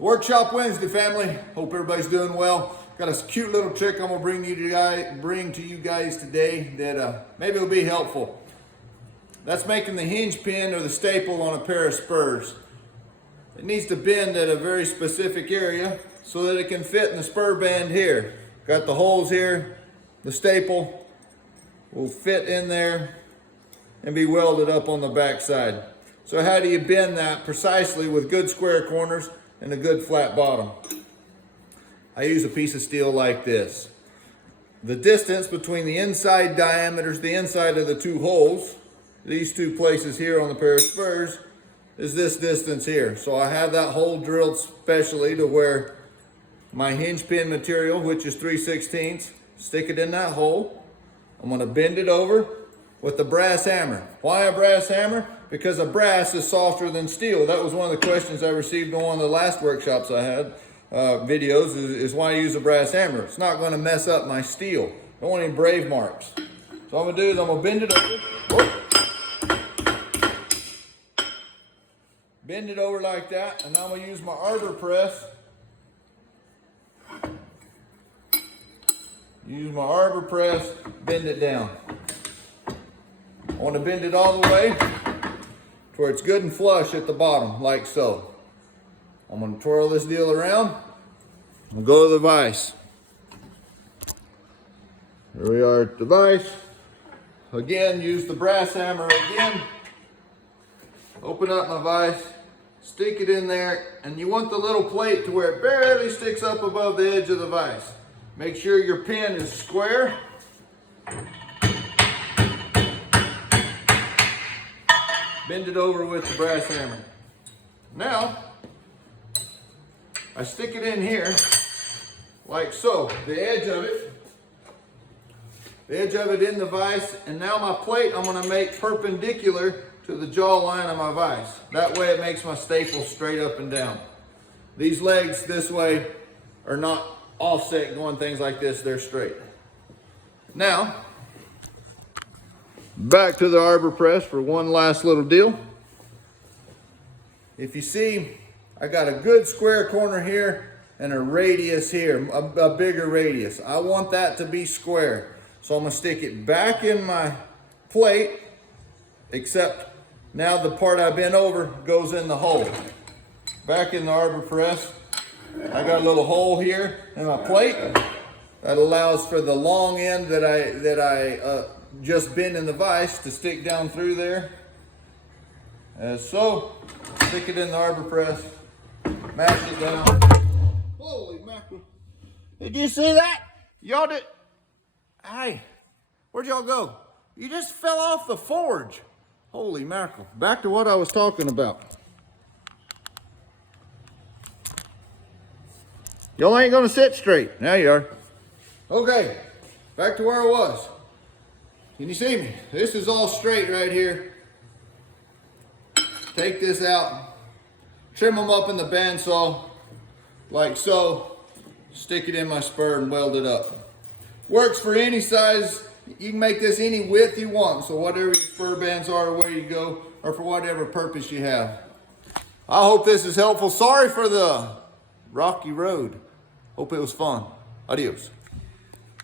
Workshop Wednesday, family. Hope everybody's doing well. Got a cute little trick I'm gonna bring to you guys today that maybe will be helpful. That's making the hinge pin or the staple on a pair of spurs. It needs to bend at a very specific area so that it can fit in the spur band here. Got the holes here. The staple will fit in there and be welded up on the back side. So how do you bend that precisely with good square corners and a good flat bottom? I use a piece of steel like this. The distance between the inside diameters, the inside of the two holes, these two places here on the pair of spurs, is this distance here. So I have that hole drilled specially to where my hinge pin material, which is 3/16, stick it in that hole. I'm gonna bend it over with the brass hammer. Why a brass hammer? Because a brass is softer than steel. That was one of the questions I received on one of the last workshops I had, videos, is why I use a brass hammer. It's not gonna mess up my steel. Don't want any brave marks. So what I'm gonna do is I'm gonna bend it over. Oh. Bend it over like that, and now I'm gonna use my arbor press. Use my arbor press, bend it down. I want to bend it all the way to where it's good and flush at the bottom, like so. I'm going to twirl this deal around and go to the vise. Here we are at the vise. Again, use the brass hammer again. Open up my vise, stick it in there, and you want the little plate to where it barely sticks up above the edge of the vise. Make sure your pin is square. Bend it over with the brass hammer. Now, I stick it in here like so, the edge of it in the vise, and now my plate I'm gonna make perpendicular to the jaw line of my vise. That way it makes my staple straight up and down. These legs this way are not offset going things like this, they're straight. Now, back to the arbor press for one last little deal. If you see, I got a good square corner here and a radius here, a bigger radius. I want that to be square. So I'm gonna stick it back in my plate, except now the part I bent over goes in the hole. Back in the arbor press, I got a little hole here in my plate that allows for the long end that I just bend in the vise to stick down through there. As so, stick it in the arbor press, mash it down. Holy mackerel. Did you see that? Y'all did. Hey, where'd y'all go? You just fell off the forge. Holy mackerel. Back to what I was talking about. Y'all ain't gonna sit straight. Now you are. Okay, back to where I was. Can you see me? This is all straight right here. Take this out, trim them up in the bandsaw, like so. Stick it in my spur and weld it up. Works for any size. You can make this any width you want. So whatever your spur bands are, where you go, or for whatever purpose you have. I hope this is helpful. Sorry for the rocky road. Hope it was fun. Adios.